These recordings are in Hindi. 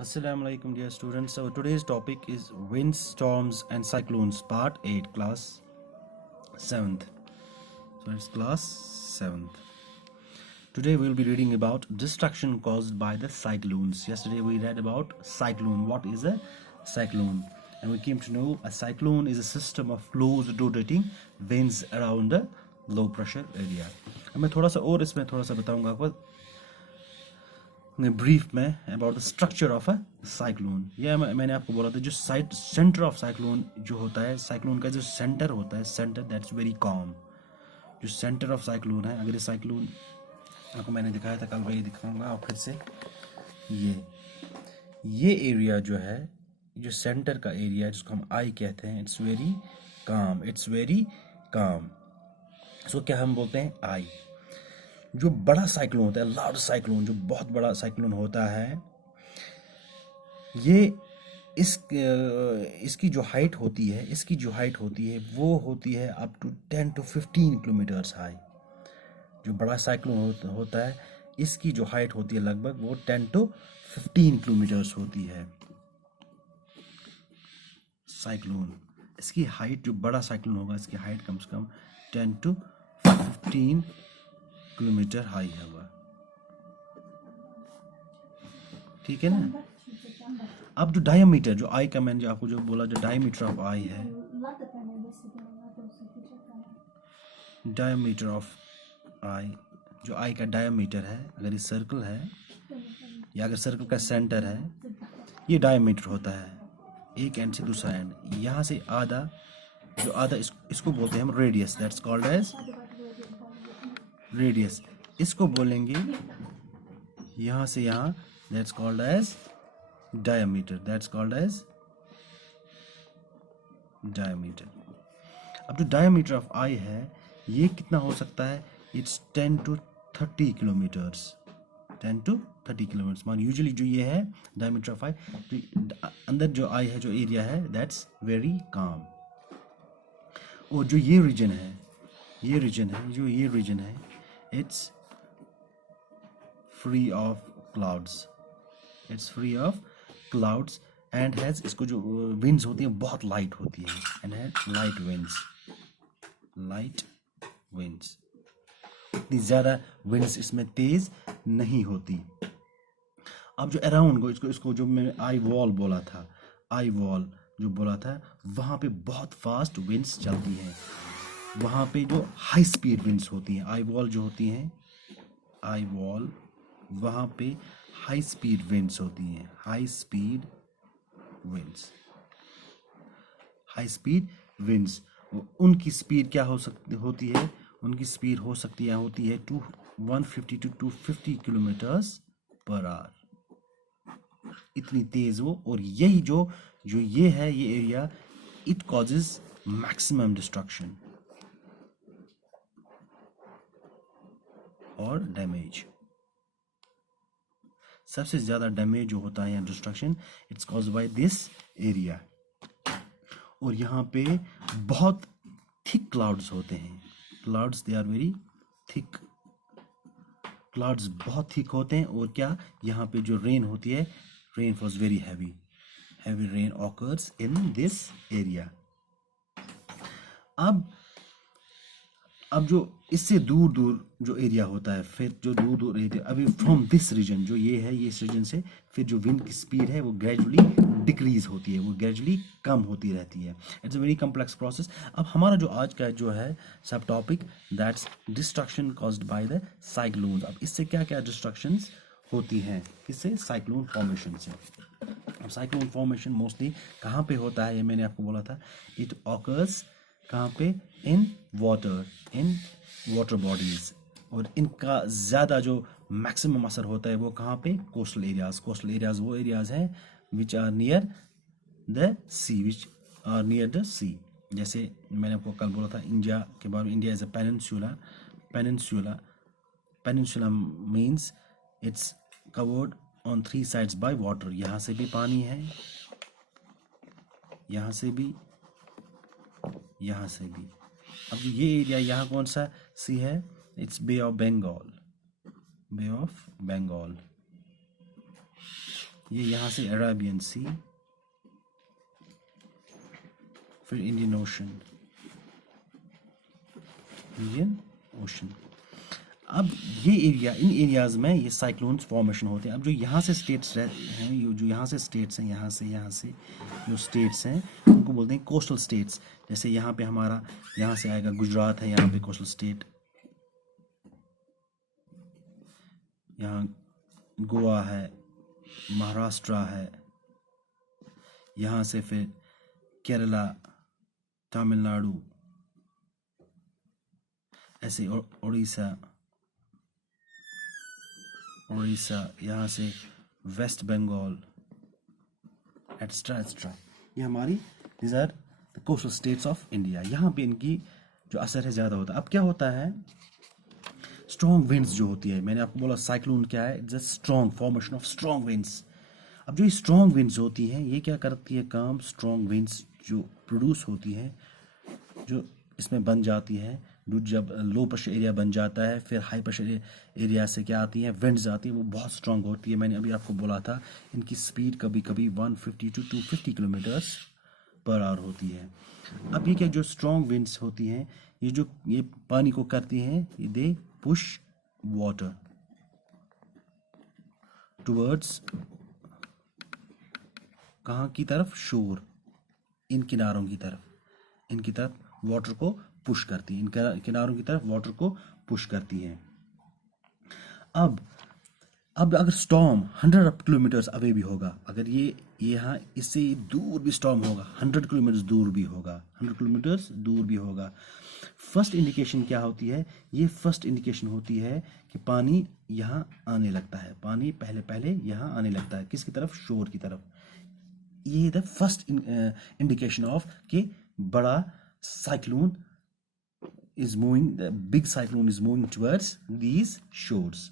Assalamu alaikum dear students. So today's topic is winds, storms and cyclones part 8 class 7th. So it's class 7th. Today we'll be reading about destruction caused by the cyclones. Yesterday we read about cyclone. What is a cyclone? And we came to know a cyclone is a system of close rotating winds around a low pressure area. अब मैं थोड़ा सा और इसमें थोड़ा सा बताऊंगा आपको ब्रीफ में about the structure of a cyclone. यह मैंने आपको बोला था जो सेंटर ऑफ साइक्लोन जो होता है, साइक्लोन का जो सेंटर होता है, सेंटर दैट्स वेरी कॉम. जो सेंटर ऑफ साइक्लोन है, अगर ये साइक्लोन आपको मैंने दिखाया था कल, वही दिखाऊंगा और फिर से ये एरिया जो है, जो सेंटर का एरिया जिसको हम आई कहते हैं, it's very calm, it's very calm. इसको क्या हम बोलते हैं? आई. जो बड़ा साइक्लोन होता है, लार्ज साइक्लोन, जो बहुत बड़ा साइक्लोन होता है, ये इसकी जो हाइट होती है वो होती है up to 10 to 15 kilometres high. जो बड़ा साइक्लोन होता है, इसकी जो हाइट होती है लगभग वो 10 to 15 किलोमीटर्स होती है. साइक्लोन, इसकी हाइट, जो बड़ा साइक्लोन होगा इसकी हाइट कम से कम 10 to 15 किलोमीटर हाई होगा. ठीक है ना. अब जो डायमीटर, जो आई का मैंने जो आपको जो बोला, जो डायमीटर ऑफ आई है, डायमीटर ऑफ आई, जो आई का डायमीटर है, अगर ये सर्कल है या अगर सर्कल का सेंटर है, ये डायमीटर होता है एक एंड से दूसरा एंड. यहाँ से आधा, जो आधा इसको बोलते हैं हम radius, that's called as radius. इसको बोलेंगे यहाँ से यहाँ, that's called as diameter, that's called as diameter. अब जो डायमीटर ऑफ आई है, ये कितना हो सकता है? It's 10 to 30 kilometres, 10 to 30 kilometres. मान यूजुअली जो ये है डायमीटर ऑफ आई, तो अंदर जो आई है, जो एरिया है, दैट्स वेरी काम. और जो ये रीजन है, ये रीजन है, it's free of clouds and has, इसको जो winds होती है बहुत लाइट होती है, and has light winds. इतनी ज़्यादा winds इसमें तेज नहीं होती. अब जो अराउंड को, इसको जो मैं आई वॉल बोला था, वहाँ पे बहुत फास्ट winds चलती हैं. वहाँ पे जो हाई स्पीड विंड्स होती हैं, आई वॉल जो होती हैं, आई वॉल, वहाँ पे हाई स्पीड विंड्स होती हैं, हाई स्पीड विंड्स. उनकी स्पीड क्या होती है? उनकी स्पीड होती है 150 to 250 किलोमीटर्स पर आवर. इतनी तेज वो. और यही जो ये है, ये area, it causes maximum destruction और डैमेज. सबसे ज़्यादा डैमेज जो होता है या destruction, it's caused by this area. और यहाँ पे बहुत थिक क्लाउड्स होते हैं. Clouds, they are very thick. Clouds बहुत थिक होते हैं. और क्या, यहाँ पे जो रेन होती है, rain was very heavy rain occurs in this area. अब जो इससे दूर जो एरिया होता है, फिर जो दूर एरिया, अभी फ्रॉम दिस रीजन, जो ये है, ये इस रीजन से फिर जो विंड की स्पीड है वो ग्रेजुअली डिक्रीज होती है, वो ग्रेजुअली कम होती रहती है. It's a very complex process. अब हमारा जो आज का जो है सब topic, that's destruction caused by the cyclones. अब इससे क्या क्या डिस्ट्रक्शंस होती हैं? किससे? साइक्लोन फॉर्मेशन से. अब साइक्लोन फॉर्मेशन मोस्टली कहाँ पे होता है? ये मैंने आपको बोला था, इट ऑकर्स कहाँ पे? In water bodies. और इनका ज़्यादा जो मैक्सिमम असर होता है वो कहाँ पे? कोस्टल एरियाज वो एरियाज हैं विच आर नियर द सी. जैसे मैंने आपको कल बोला था इंडिया के बारे में. India is a peninsula means it's covered on 3 sides by water. यहाँ से भी पानी है, यहाँ से भी. अब ये एरिया यहाँ कौन सा सी है? It's bay of Bengal. ये यहाँ से अरेबियन सी, फिर इंडियन ओशन, इंडियन ओशन। अब ये एरिया, इन एरियाज में ये साइक्लोन्स फॉर्मेशन होते हैं। अब जो यहाँ से स्टेट्स हैं, ये जो यहाँ से स्टेट्स हैं, यहाँ से जो स्टेट्स हैं उनको बोलते हैं कोस्टल स्टेट्स। जैसे यहाँ पे हमारा, यहाँ से आएगा गुजरात है, यहाँ पे कोस्टल स्टेट, यहाँ गोवा है, महाराष्ट्र है, यहाँ से फिर केरला, तमिलनाडु, ऐसे उड़ीसा, यहाँ से वेस्ट बंगाल, एट्सट्रा एट्सट्रा। ये हमारी these are the coastal states of India. यहाँ पे इनकी जो असर है ज़्यादा होता है। अब क्या होता है, स्ट्रॉन्ग विंड्स जो होती है, मैंने आपको बोला साइक्लोन क्या है, it's a strong formation of strong winds. अब जो ये स्ट्रॉन्ग विंड्स होती हैं, ये क्या करती है काम, स्ट्रॉन्ग विंड्स जो प्रोड्यूस होती है, जो इसमें बन जाती है, जब लो प्रेशर एरिया बन जाता है, फिर हाई प्रेशर एरिया से क्या आती है, विंड्स आती है, वो बहुत स्ट्रांग होती है। मैंने अभी आपको बोला था इनकी स्पीड कभी कभी 150 to 250 किलोमीटर्स पर आवर होती है। अब ये क्या, जो स्ट्रॉन्ग विंड्स होती हैं, ये पानी को करती हैं, दे पुश वाटर टुवर्ड्स, कहाँ की तरफ, शोर, इन किनारों की तरफ, इनकी तरफ वाटर को पुश करती है, इन किनारों की तरफ वाटर को पुश करती है। अब अगर स्टॉर्म 100 किलोमीटर्स अवे भी होगा, अगर ये यहाँ इससे दूर भी स्टॉर्म होगा, 100 किलोमीटर्स दूर भी होगा, 100 किलोमीटर्स दूर भी होगा, फर्स्ट इंडिकेशन क्या होती है, ये फर्स्ट इंडिकेशन होती है कि पानी यहाँ आने लगता है, पानी पहले यहाँ आने लगता है, किसकी तरफ, शोर की तरफ। ये द फर्स्ट इंडिकेशन ऑफ कि बड़ा cyclone is moving, the big cyclone is moving towards these shores.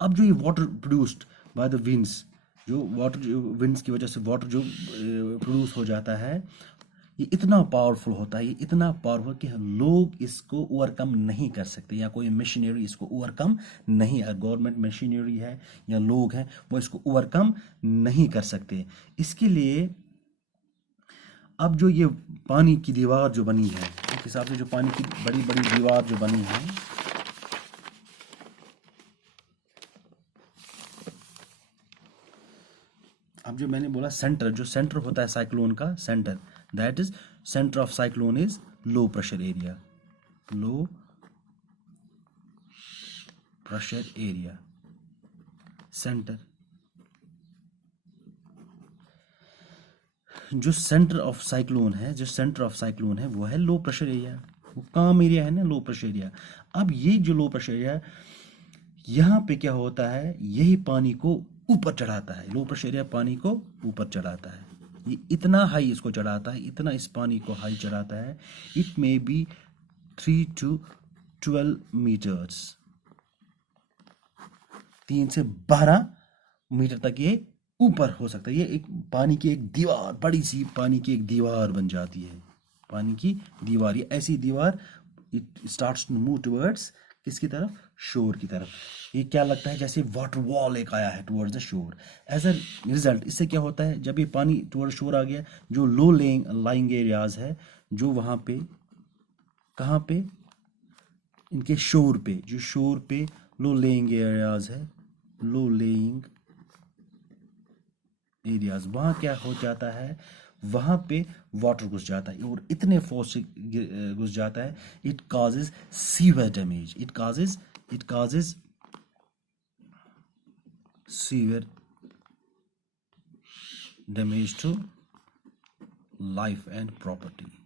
अब जो ये water produced by the winds, जो विंड्स की वजह से वाटर जो प्रोड्यूस हो जाता है, ये इतना पावरफुल होता है, ये इतना पावरफुल कि लोग इसको ओवरकम नहीं कर सकते, या कोई मशीनरी इसको ओवरकम नहीं, गवर्नमेंट मशीनरी है या लोग हैं, वो इसको ओवरकम नहीं कर सकते। इसके लिए अब जो ये पानी की दीवार जो बनी है, एक हिसाब से जो पानी की बड़ी बड़ी दीवार जो बनी है, अब जो मैंने बोला सेंटर, जो सेंटर होता है साइक्लोन का centre, that is centre of cyclone is low pressure area, low pressure area centre. जो सेंटर ऑफ साइक्लोन है, वो है लो प्रेशर एरिया, वो काम एरिया है ना, लो प्रेशर एरिया। अब ये जो लो प्रेशर एरिया, यहाँ पे क्या होता है, यही पानी को ऊपर चढ़ाता है, लो प्रेशर एरिया पानी को ऊपर चढ़ाता है, ये इतना हाई इसको चढ़ाता है, इतना इस पानी को हाई चढ़ाता है, it may be 3 to 12 metres, 3 से 12 मीटर तक ये ऊपर हो सकता है। ये एक पानी की एक दीवार, बड़ी सी पानी की एक दीवार बन जाती है, पानी की दीवार, ये ऐसी दीवार, it starts to move towards, किसकी तरफ, शोर की तरफ। ये क्या लगता है, जैसे वाटर वॉल एक आया है towards the shore. As a result इससे क्या होता है, जब ये पानी टुवर्ड्स शोर आ गया, जो लो लाइंग एरियाज है, जो वहाँ पे, कहाँ पे, इनके शोर पे, जो शोर पे लो लेइंग एरियाज है, लो लेइंग एरियाज, वहाँ क्या हो जाता है, वहाँ पे वाटर घुस जाता है, और इतने फोर्स से घुस जाता है, it causes severe damage, it causes severe damage to life and property.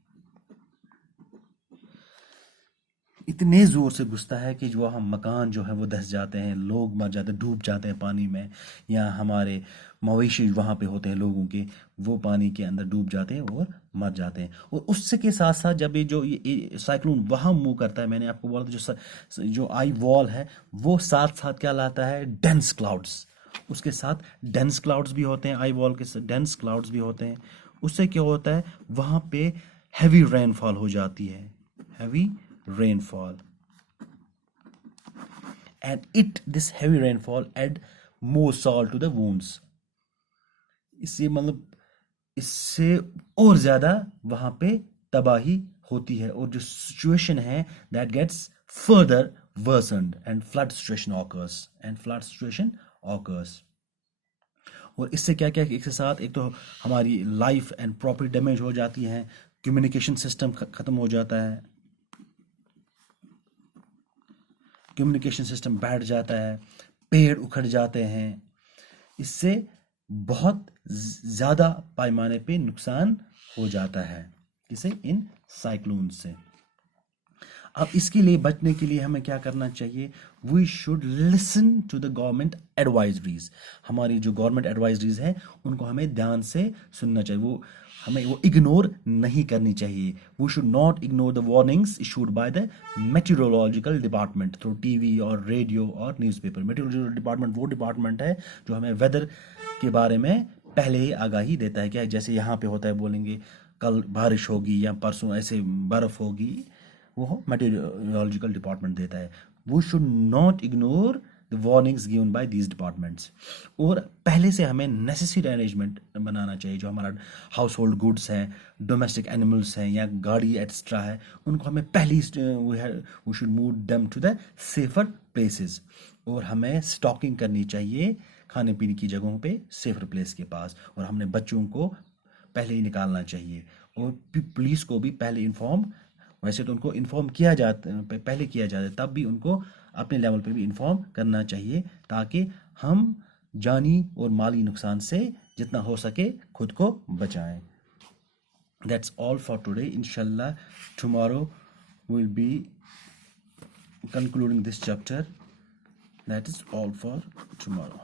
इतने ज़ोर से घुसता है कि जो हम मकान जो है वो धंस जाते हैं, लोग मर जाते हैं, डूब जाते हैं पानी में, या हमारे मवेशी वहाँ पे होते हैं लोगों के, वो पानी के अंदर डूब जाते हैं और मर जाते हैं। और उससे के साथ साथ जब ये साइक्लोन वहाँ मूव करता है, मैंने आपको बोला था जो आई वॉल है, वो साथ साथ क्या लाता है, डेंस क्लाउड्स, उसके साथ डेंस क्लाउड्स भी होते हैं, आई वॉल के साथ डेंस क्लाउड्स भी होते हैं। उससे क्या होता है, वहाँ पे हैवी रेनफॉल हो जाती है, heavy rainfall, and this heavy rainfall add more salt to the wounds. इससे मतलब इससे और ज़्यादा वहाँ पे तबाही होती है और जो सिचुएशन है that gets further worsened and flood situation occurs. और इससे क्या क्या एक साथ एक तो हमारी लाइफ एंड प्रॉपर्टी डैमेज हो जाती है, कम्युनिकेशन सिस्टम ख़त्म हो जाता है, कम्युनिकेशन सिस्टम बैठ जाता है, पेड़ उखड़ जाते हैं, इससे बहुत ज़्यादा पैमाने पे नुकसान हो जाता है किसे इन साइक्लोन से. अब इसके लिए बचने के लिए हमें क्या करना चाहिए? We should listen to the government advisories. हमारी जो गवर्नमेंट एडवाइजरीज है उनको हमें ध्यान से सुनना चाहिए, हमें वो इग्नोर नहीं करनी चाहिए. We should not ignore the warnings issued by the meteorological department through TV और रेडियो और न्यूज़पेपर. मेटीरियोलॉजिकल डिपार्टमेंट वो डिपार्टमेंट है जो हमें वेदर के बारे में पहले ही आगाही देता है. क्या जैसे यहाँ पे होता है, बोलेंगे कल बारिश होगी या परसों ऐसे बर्फ़ होगी, वो मेटीरियोलॉजिकल डिपार्टमेंट देता है. We should not ignore the warnings given by these departments. और पहले से हमें नेसेसरी अरेंजमेंट बनाना चाहिए. जो हमारा हाउस होल्ड गुड्स हैं, डोमेस्टिक एनिमल्स हैं या गाड़ी एक्स्ट्रा है, उनको हमें पहले we should move them to the safer places. और हमें स्टॉकिंग करनी चाहिए खाने पीने की जगहों पे सेफर प्लेस के पास. और हमने बच्चों को पहले ही निकालना चाहिए और पुलिस को भी पहले इन्फॉर्म, वैसे तो उनको इन्फॉर्म किया जाता पहले किया जाता है, तब भी उनको अपने लेवल पे भी इन्फॉर्म करना चाहिए ताकि हम जानी और माली नुकसान से जितना हो सके खुद को बचाएं. That's all for today. Inshallah, tomorrow we'll be concluding this chapter. That is all for tomorrow.